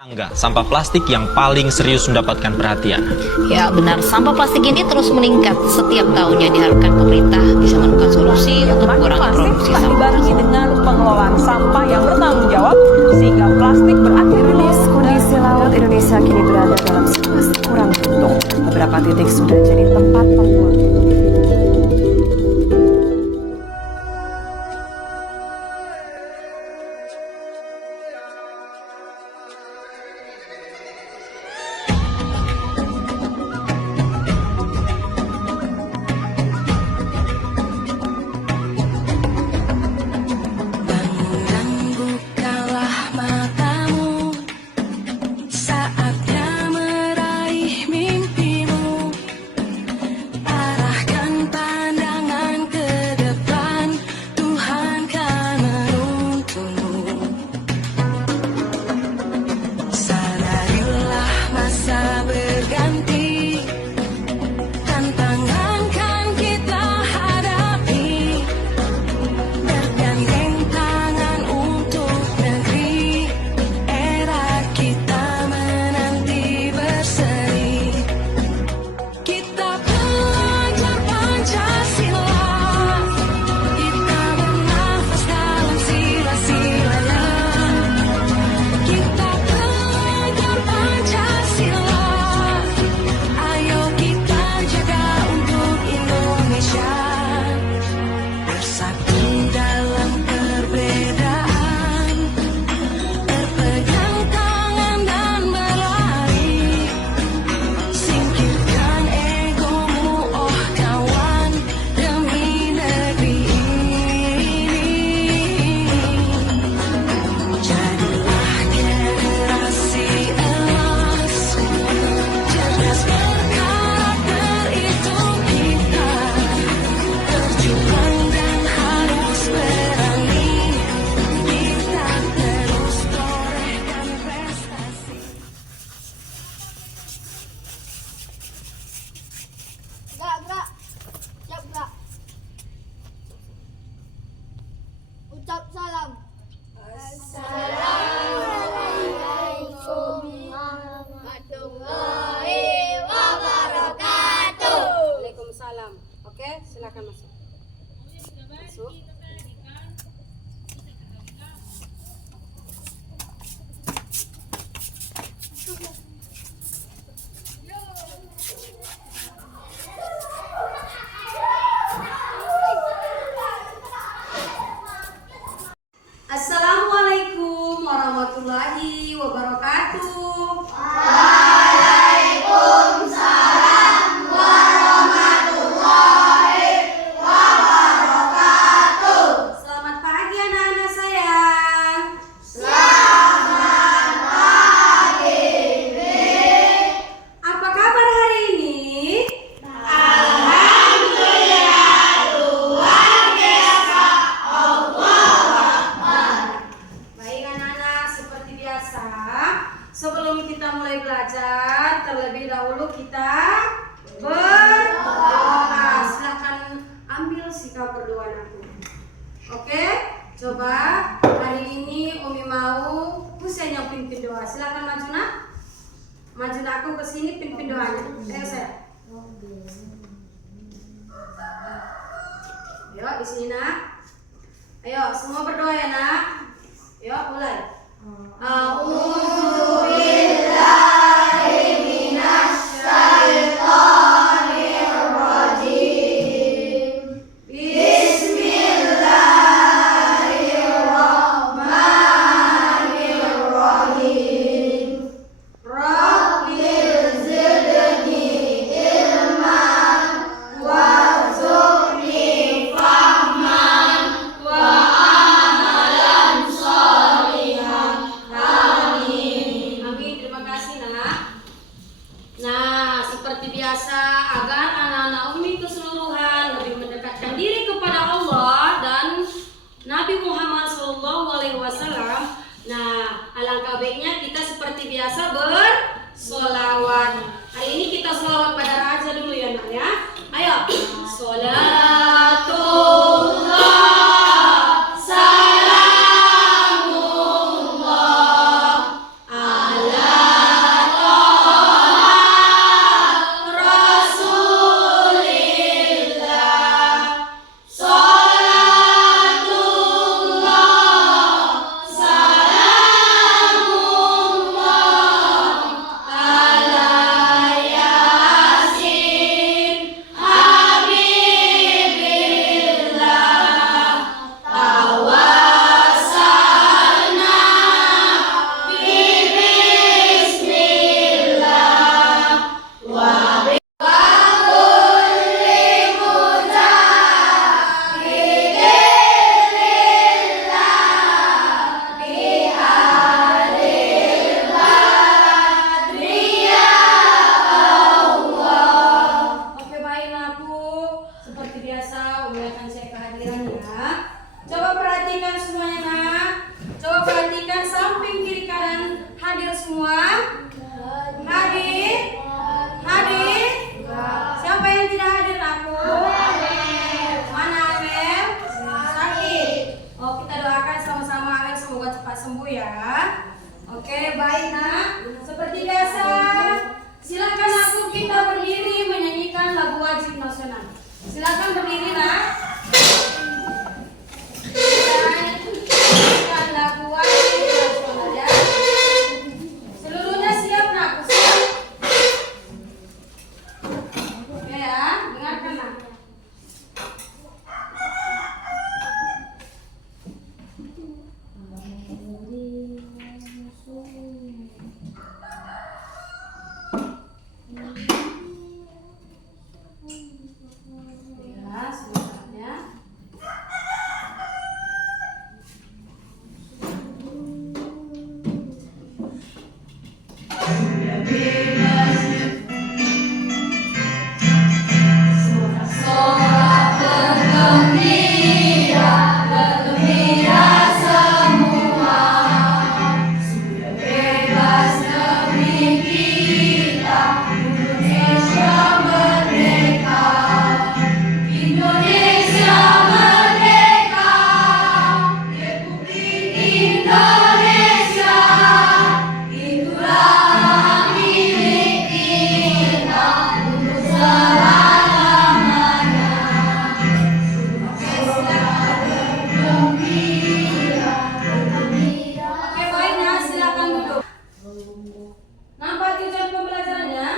Enggak, sampah plastik yang paling serius mendapatkan perhatian. Ya benar, sampah plastik ini terus meningkat setiap tahunnya. Diharapkan pemerintah bisa menemukan solusi untuk mengurangi produksi tak sampah. dibarengi dengan pengelolaan sampah yang bertanggung jawab sehingga plastik berakhir Kondisi laut Indonesia kini berada dalam situasi kurang beruntung. Beberapa titik sudah jadi tempat pembuangan. Gerak. Siap gerak. Ucap salam. Assalamualaikum warahmatullahi wabarakatuh. Waalaikumsalam. Oke, silakan masuk. Masuk. Assalamualaikum warahmatullahi wabarakatuh. Waalaikumsalam warahmatullahi wabarakatuh. Selamat pagi anak-anak sayang. Selamat pagi, Apa kabar hari ini? Alhamdulillah, luar biasa. Baik anak-anak, seperti biasa, sebelum kita mulai belajar, terlebih dahulu kita berdoa. Silahkan ambil sikap berdoa aku. Oke, coba hari ini Umi mau Husain yang pimpin doa. Silahkan maju nak. Maju nak, aku ke sini pimpin doanya. Ayo saya. Ayo di sini nak. Ayo semua berdoa ya nak. Ayo mulai. Amin, terima kasih nak. Nah, seperti biasa, agar anak-anak Umi keseluruhan lebih mendekatkan diri kepada Allah dan Nabi Muhammad SAW. Nah, alangkah baiknya kita seperti biasa bersolawat. Hari ini kita solawat pada Raja dulu ya nak ya. Ayo, sholatullah, salamullah ala Hadir? Hadir? Siapa yang tidak hadir aku? Mana Amel? Sakit. Oh, kita doakan sama-sama Amel semoga cepat sembuh ya. Oke, baik nak. Seperti biasa, silakan aku kita berdiri menyanyikan lagu wajib nasional. Silakan berdiri nak. Dan lagu wajib nasional ya. Seluruhnya siap nak? Siap? Oke ya, dengarkan nak. Ya, sebenarnya. Oke baik nah, silakan duduk. Nampak tujuan pembelajarannya?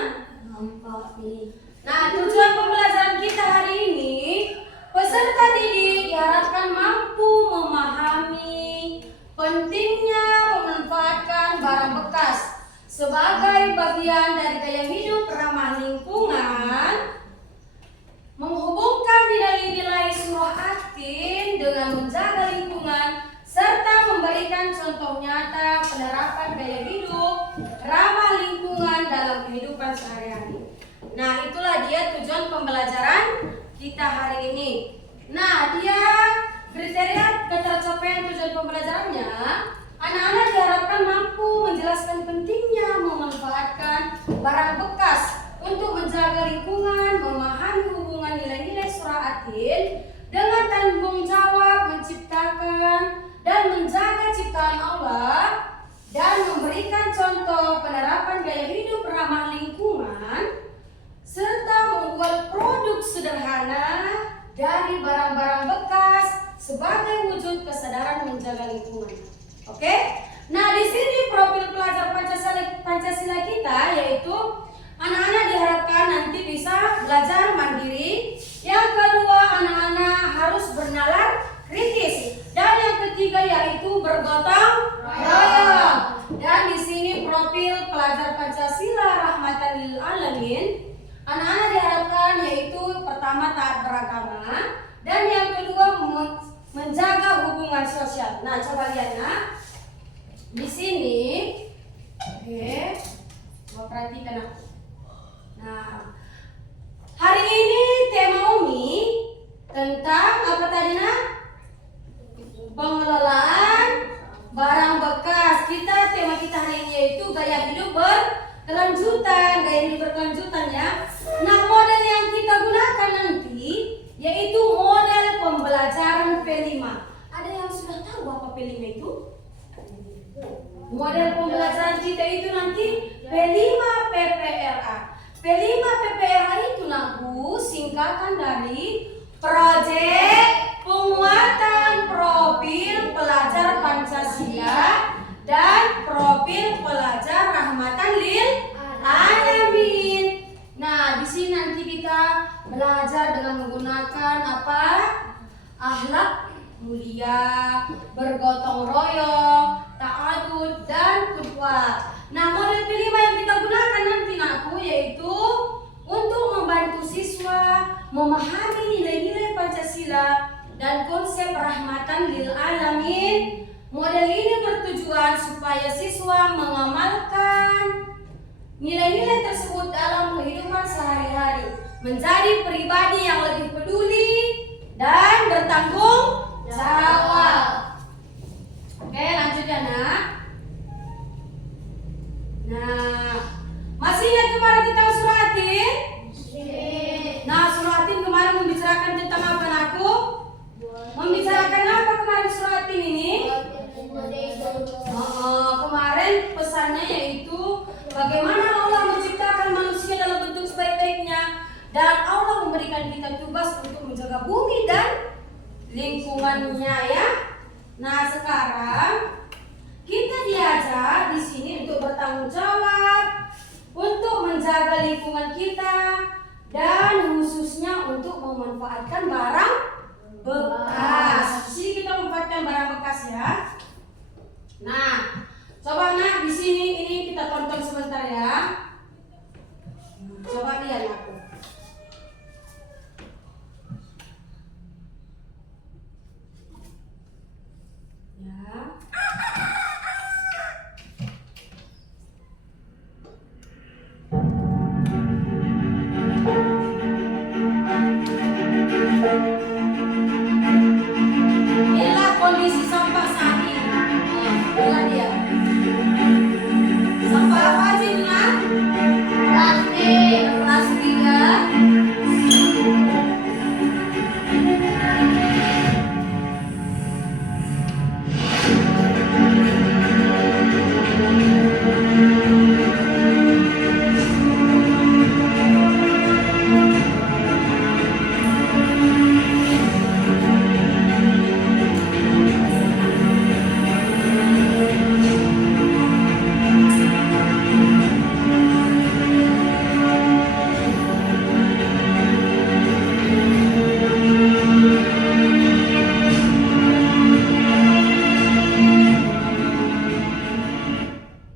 Nampak nih. Nah, tujuan pembelajaran kita hari ini, peserta didik diharapkan mampu memahami pentingnya memanfaatkan barang bekas sebagai bagian dari gaya hidup ramah lingkungan, menghubungkan nilai-nilai surah At-Tin dengan menjaga lingkungan, serta memberikan contoh nyata penerapan gaya hidup ramah lingkungan dalam kehidupan sehari-hari. Nah, itulah dia tujuan pembelajaran kita hari ini. Nah, dia kriteria ketercapaian tujuan pembelajarannya, anak-anak diharapkan mampu menjelaskan pentingnya memanfaatkan barang bekas untuk menjaga lingkungan, memahami hubungan nilai-nilai surah At-Tin dengan tanggung jawab menciptakan dan menjaga ciptaan Allah, dan memberikan contoh penerapan gaya hidup ramah lingkungan, serta membuat produk sederhana dari barang-barang bekas sebagai wujud kesadaran menjaga lingkungan. Oke? Nah, di sini profil pelajar Pancasila kita yaitu anak-anak diharapkan nanti bisa belajar mandiri. Yang kedua, anak-anak harus bernalar kritis. Dan yang ketiga yaitu bergotong royong. Dan di sini profil pelajar Pancasila rahmatan lil alamin, anak-anak diharapkan yaitu pertama taat beragama, dan yang kedua menjaga hubungan sosial. Nah, coba lihat nak. Di sini, oke, coba perhatikan aku. Nah, hari ini tema Umi tentang apa tadi nak? Pengelolaan barang bekas. Tema kita hari ini yaitu gaya hidup berkelanjutan, ya. Nah, model yang kita gunakan nanti yaitu model pembelajaran P5. Ada yang sudah tahu apa P5 itu? Model pembelajaran kita itu nanti P5 PPRA. P5 PPRA itu Bu, singkatan dari Proyek Penguatan Profil Pelajar Pancasila dan Profil Pelajar Rahmatan lil Alamin. Nah, di sini nanti kita belajar dengan menggunakan apa? Akhlak mulia, bergotong royong, ta'adud dan qudwah. Nah, model P5 yang kita gunakan nanti nakku yaitu untuk membantu siswa memahami nilai-nilai Pancasila dan konsep rahmatan lil alamin. Model ini bertujuan supaya siswa mengamalkan nilai-nilai tersebut dalam kehidupan sehari-hari, menjadi pribadi yang lebih peduli dan bertanggung jawab. Oke, lanjut ya nak. Nah, masih ingat kemarin tentang suratin? Nah, suratin kemarin membicarakan tentang apa aku? Membicarakan apa kemarin suratin ini? Kemarin pesannya yaitu bagaimana Allah menciptakan manusia dalam bentuk sebaik-baiknya dan Allah memberikan kita tugas untuk menjaga bumi dan lingkungannya ya. Nah, sekarang kita diajar di sini untuk bertanggung jawab untuk menjaga lingkungan kita dan khususnya untuk memanfaatkan barang bekas. Di sini kita memanfaatkan barang bekas ya. Nah, coba nak di sini ini kita tonton sebentar ya. Coba lihat aku. Ya. Inilah kondisi sampah saat ini. Inilah dia. Sampah apa aja ini nak? Plastik. Plastik ya.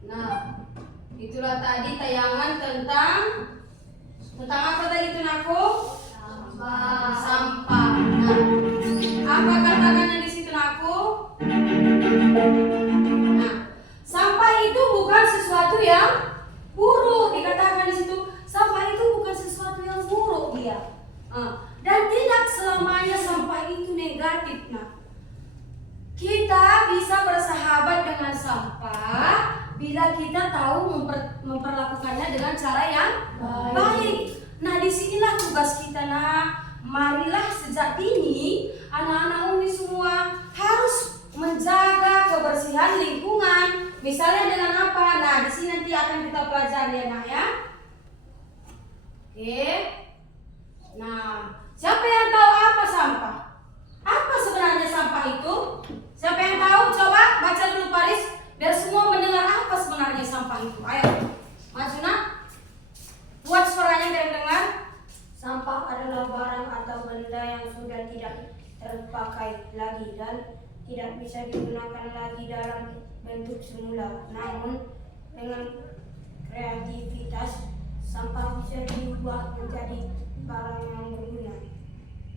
Nah, itulah tadi tayangan tentang apa tadi itu naku? Sampah. Sampah. Nah, apa katakannya di situ naku? Nah, sampah itu bukan sesuatu yang buruk. Dikatakan di situ, sampah itu bukan sesuatu yang buruk dia. Dan tidak selamanya sampah itu negatif. Nah, kita bisa bersahabat dengan sampah bila kita tahu memperlakukannya dengan cara yang baik. Nah, disinilah tugas kita. Nah, marilah sejak dini anak-anak Umi semua harus menjaga kebersihan lingkungan. Misalnya dengan apa? Nah, di sini nanti akan kita pelajari ya, nak ya. Oke. Nah, siapa yang tahu apa sampah? Apa sebenarnya sampah itu? Siapa yang tahu? Coba baca dulu Paris biar semua mendengar apa sebenarnya sampah itu. Ayo, maju nak. Buat suaranya biar dengar. Sampah adalah barang atau benda yang sudah tidak terpakai lagi dan tidak bisa digunakan lagi dalam bentuk semula. Namun dengan kreativitas, sampah bisa diubah menjadi barang yang berguna.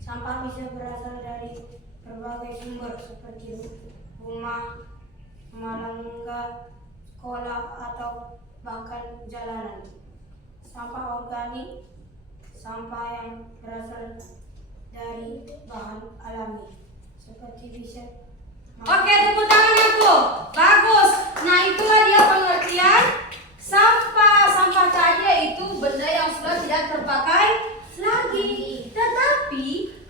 Sampah bisa berasal dari berbagai sumber seperti rumah, malangga, sekolah, atau bahkan jalanan. Sampah organik, sampah yang berasal dari bahan alami seperti bisa. Oke, tepuk tangan aku. Bagus. Nah, itulah dia pengertian sampah. Sampah tadi yaitu benda yang sudah tidak terpakai lagi. Tetapi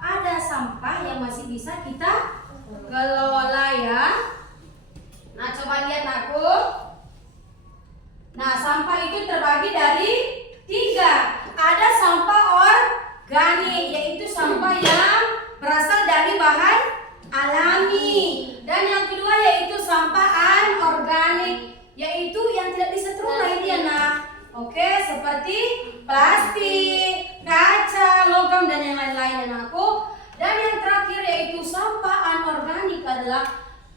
ada sampah yang masih bisa kita kelola ya. Nah, coba lihat aku. Nah, sampah itu terbagi dari 3. Ada sampah organik, yaitu sampah yang berasal dari bahan alami. Dan yang kedua yaitu sampah anorganik, yaitu yang tidak bisa terurai dia nah. Oke, seperti plastik, kaca, logam dan yang lain-lain aku. Dan yang terakhir yaitu sampah anorganik adalah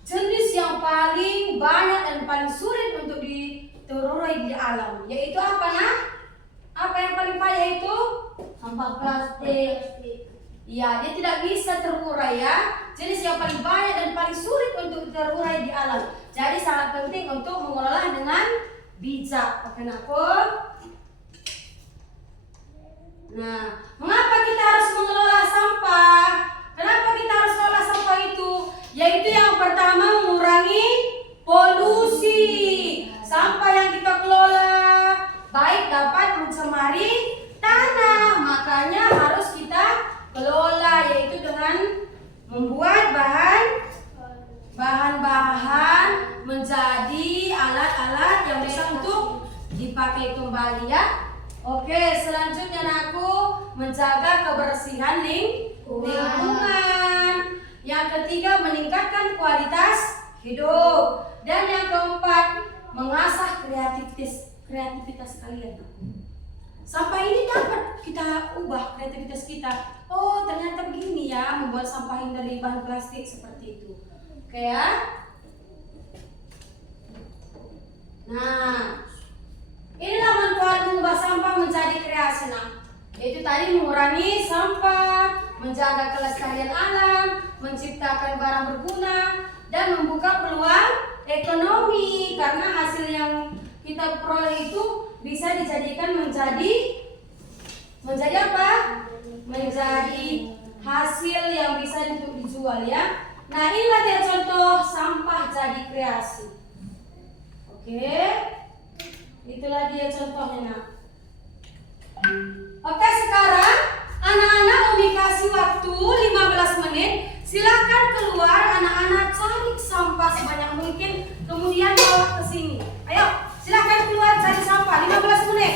jenis yang paling banyak dan paling sulit untuk diterurai di alam. Yaitu apa nah? Apa yang paling payah itu? Sampah plastik. Ya, dia tidak bisa terurai ya. Jenis yang paling banyak dan paling sulit untuk terurai di alam. Jadi sangat penting untuk mengelola dengan bijak. Oke aku. Nah, mengapa kita harus mengelola sampah? Kenapa kita harus mengelola sampah itu? Yaitu yang pertama mengurangi polusi. Sampah mencari tanah. Makanya harus kita kelola, yaitu dengan membuat bahan-bahan menjadi alat-alat yang bisa untuk dipakai kembali ya. Oke, selanjutnya aku menjaga kebersihan lingkungan. Yang ketiga, meningkatkan kualitas hidup. Dan yang keempat, mengasah kreativitas kalian. Sampah ini dapat kita ubah kreativitas kita. Oh, ternyata begini ya membuat sampah yang dari bahan plastik seperti itu. Oke ya. Nah, inilah manfaat mengubah sampah menjadi kreasi. Nah, yaitu tadi mengurangi sampah, menjaga kelestarian alam, menciptakan barang berguna, dan membuka peluang ekonomi. Karena hasil yang kita peroleh itu bisa dijadikan menjadi apa? Menjadi hasil yang bisa dijual ya. Nah, inilah dia contoh sampah jadi kreasi. Oke, itulah dia contohnya nak. Oke, sekarang anak-anak Umi kasih waktu 15 menit. Silahkan keluar anak-anak cari sampah sebanyak mungkin, kemudian bawa ke sini. Ayo, silahkan keluar cari sampah 15 menit.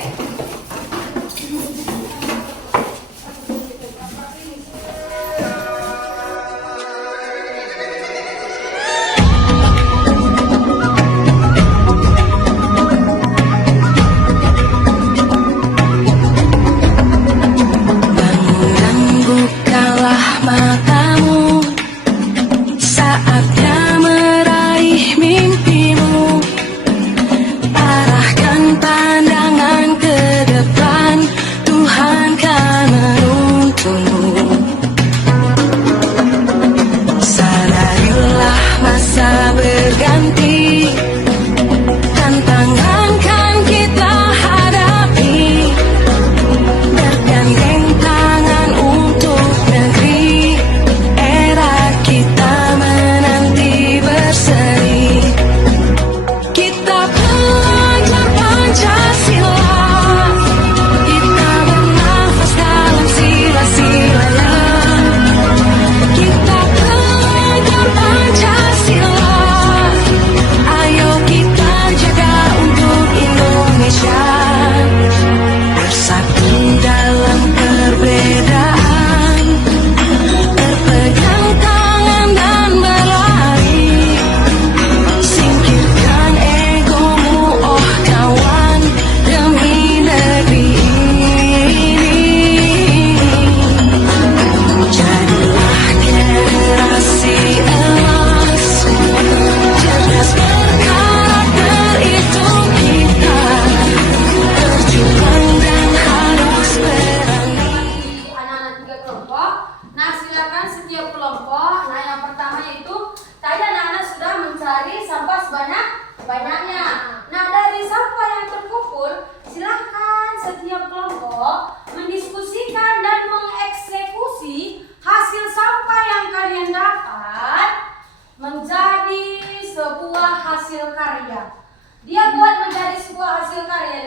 Banyaknya. Nah, dari sampah yang terkumpul, silahkan setiap kelompok mendiskusikan dan mengeksekusi hasil sampah yang kalian dapat menjadi sebuah hasil karya. Dia buat menjadi sebuah hasil karya,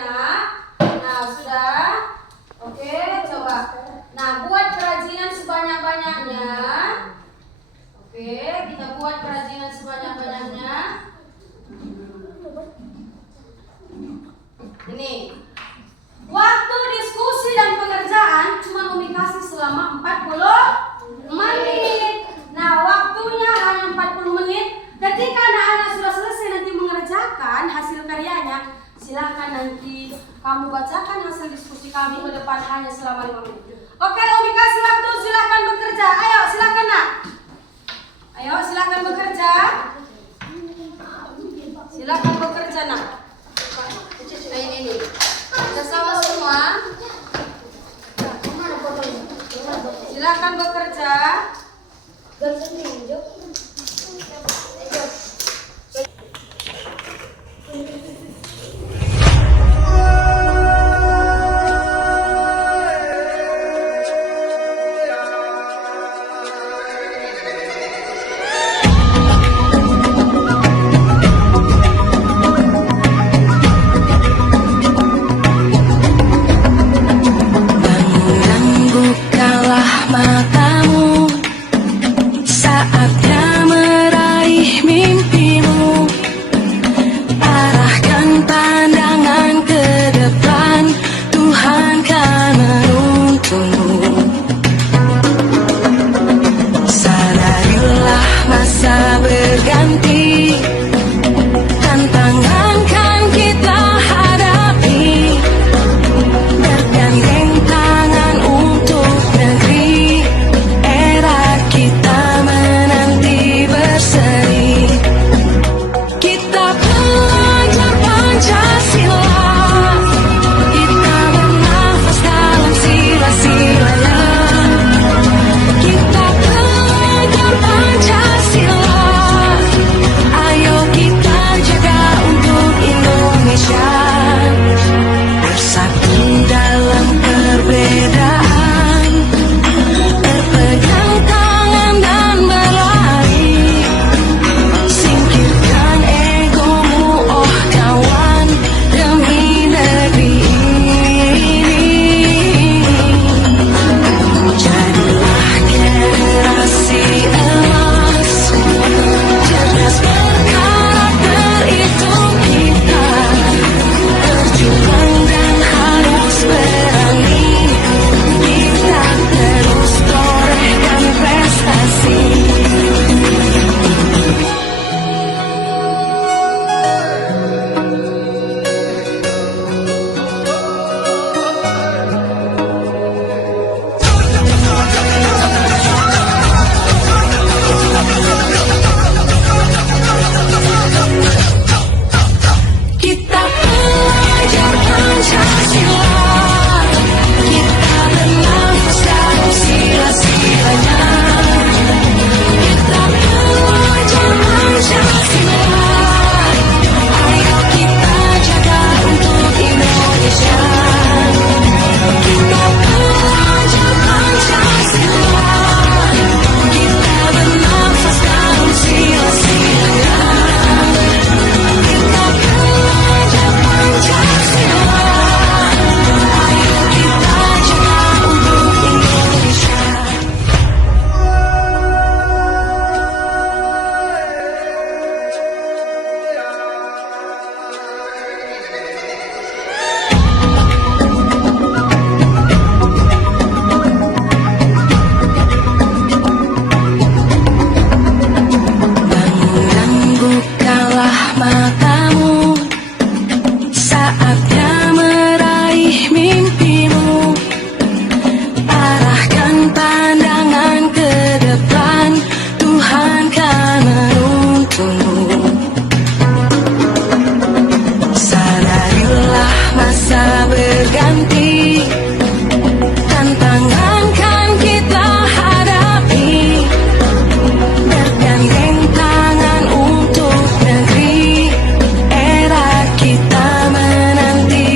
Nah, sudah? Oke, coba. Nah, buat kerajinan sebanyak-banyaknya. Oke, kita buat kerajinan sebanyak-banyaknya. Ini waktu diskusi dan pengerjaan cuma Umi kasih selama 40 menit. Nah, waktunya hanya 40 menit. Ketika anak-anak sudah selesai nanti mengerjakan hasil karyanya, silahkan nanti kamu bacakan hasil diskusi kami ke depan hanya selama 5 menit. Oke, Umi kasih waktu, silahkan bekerja. Ayo, silahkan nak. Ayo, silahkan bekerja. Silahkan bekerja nak. Nah, ini. Kita sama semua. Silahkan bekerja. saatnya meraih mimpimu. Arahkan pandangan ke depan, Tuhan kan menuntunmu. Sadarilah masa berganti, tantangan kan kita hadapi. Bergandeng tangan untuk negeri, era kita menanti.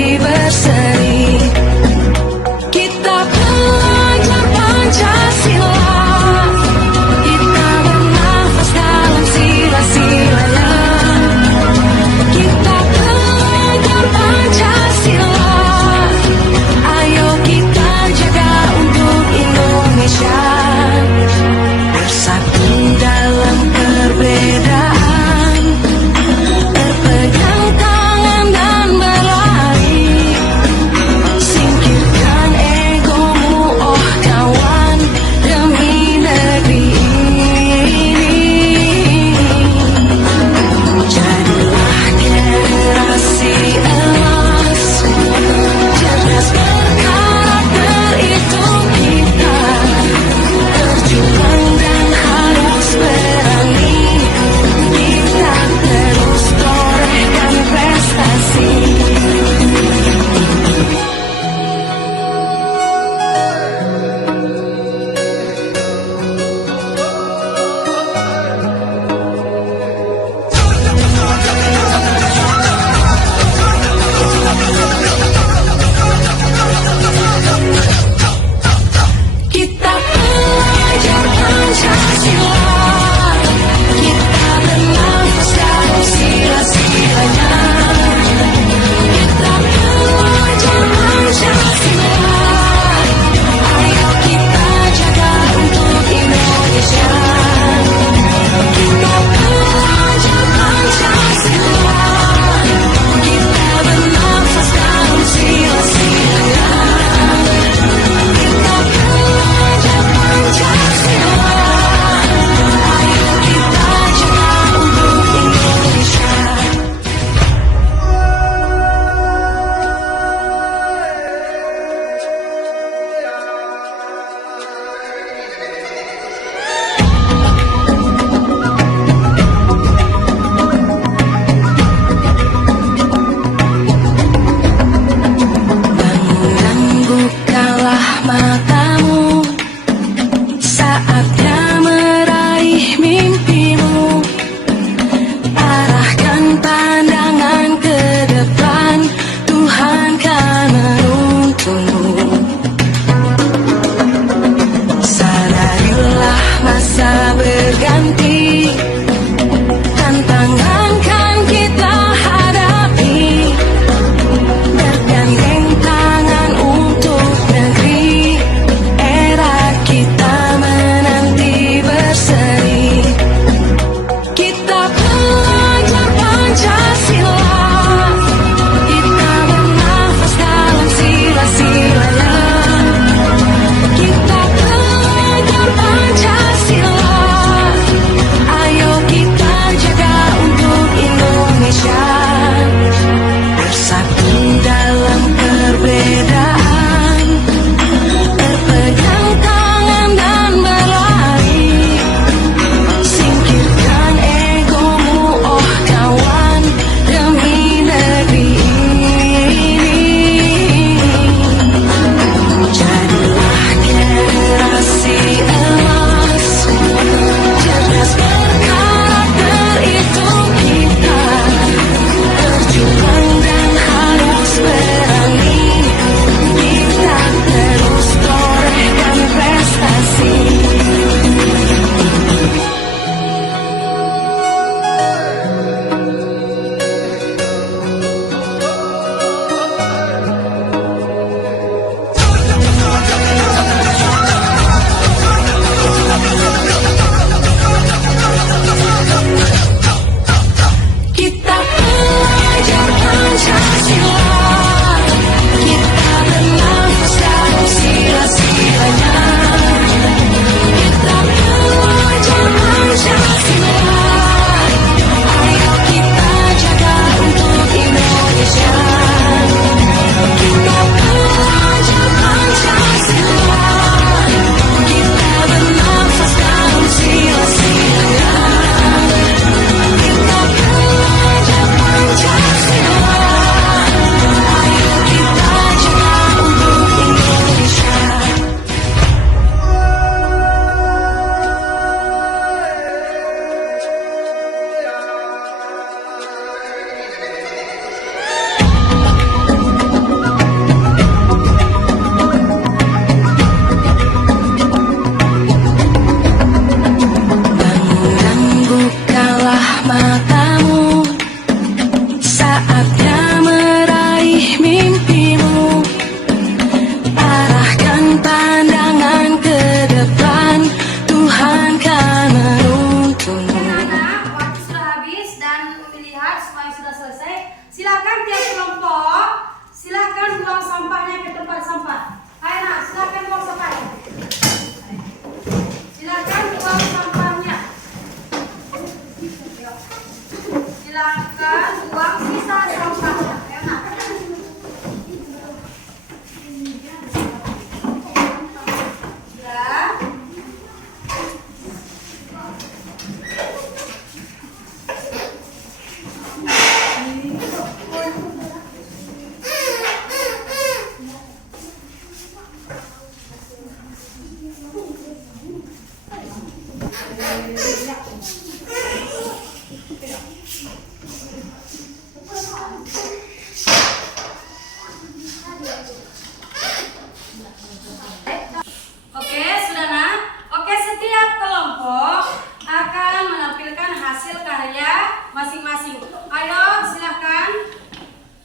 Oke, sudah nak? Oke, setiap kelompok akan menampilkan hasil karya masing-masing. Ayo, silahkan.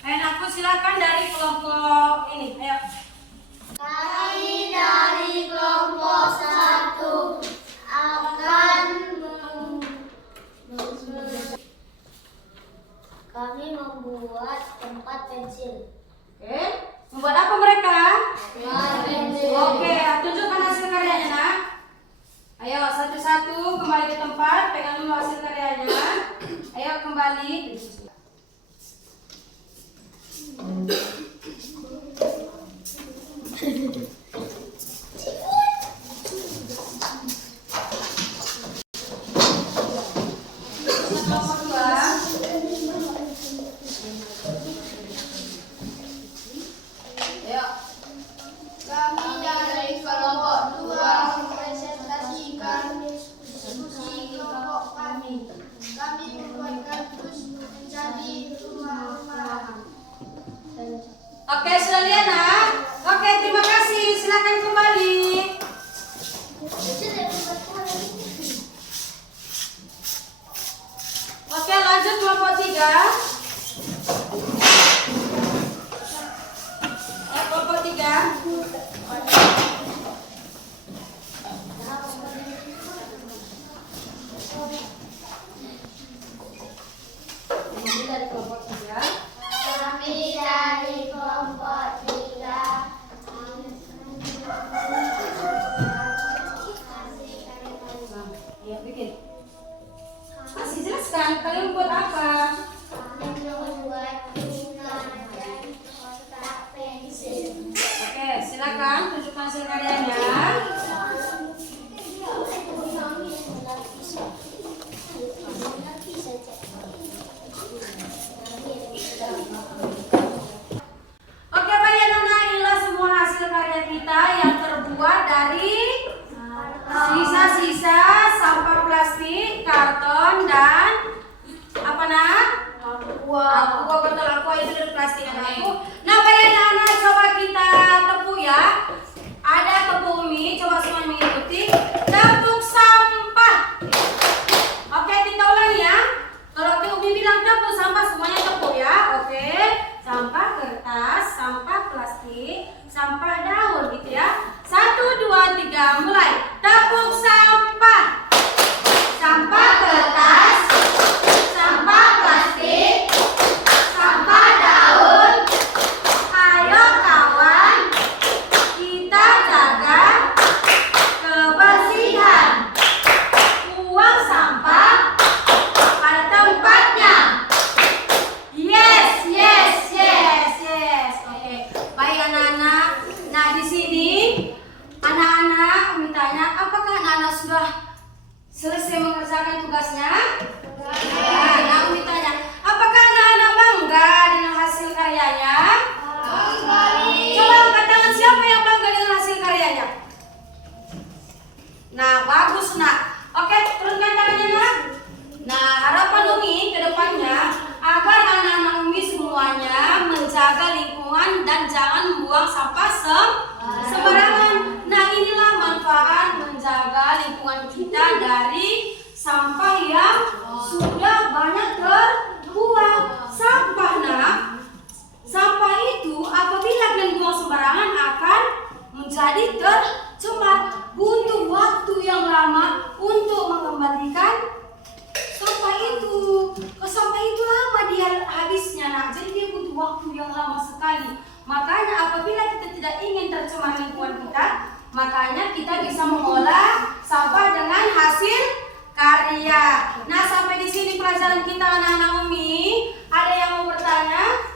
Aku silahkan dari kelompok ini. Ayo. Kami dari kelompok 1 akan kami membuat tempat pensil. Oke, membuat apa mereka? Pensil. Oke, tunjukkan hasil karyanya nak. Ayo, satu-satu kembali ke tempat, pegang dulu hasil karyanya. Ayo kembali. Kelompok 2. Ayo. Kami dari kelompok 2 mempresentasikan diskusi kelompok kami. Kami membuat kardus menjadi rumah-rumahan. Oke, sudah lihat nak? Oke, terima kasih. Silakan kembali. Oke, lanjut kelompok 3. Ya, kelompok 3. Ini dari kelompok 3. Kami dari kelompok 3 Ya, bikin. Masih jelaskan, kalian buat apa? kami membuat bunga dan kotak pensil. Oke, silakan tunjukkan hasil karyanya. Oke, baik anak-anak, inilah semua hasil karya kita yang terbuat dari sisa-sisa sampah plastik, karton, dan apa nak? Aqua, betul, aqua itu dari plastik aku. Nah, baik anak-anak, coba kita tepuk ya. Ada tepuk Umi, coba semua mengikuti. Tepuk sampah. Oke, kita ulangi ya. Kalau Umi bilang tepuk sampah, semuanya tepuk ya. Oke, sampah kertas, sampah plastik, sampah daun gitu ya. 1, 2, 3, mulai. Tepuk sampah. Sampah kertas, sampah plastik, sampah daun. Ayo kawan, kita jaga kebersihan. Buang sampah pada tempatnya. Yes, yes, yes, yes. Oke, baik anak-anak. Nah, di sini anak-anak Umi tanya, apakah anak-anak sudah selesai mengerjakan tugasnya? Nah, Umi tanya, apakah anak-anak bangga dengan hasil karyanya? Coba angkat tangan, siapa yang bangga dengan hasil karyanya? Nah, bagus nak. Oke, turunkan tangannya nak. Nah, harapan Umi ke depannya agar anak-anak Umi semuanya menjaga lingkungan dan jangan membuang sampah sembarangan. Nah, inilah manfaat menjaga lingkungan kita dari sampah yang sudah banyak terbuang. Sampah nak, sampah itu apabila kalian buang sembarangan akan menjadi tercemar. Butuh waktu yang lama untuk mengembalikan sampah itu. Sampah itu lama dia habisnya nak, jadi dia butuh waktu yang lama sekali. Makanya apabila kita tidak ingin tercemar lingkungan kita, makanya kita bisa mengolah sampah dengan hasil karya. Nah, sampai di sini pelajaran kita anak-anak Umi. Ada yang mau bertanya?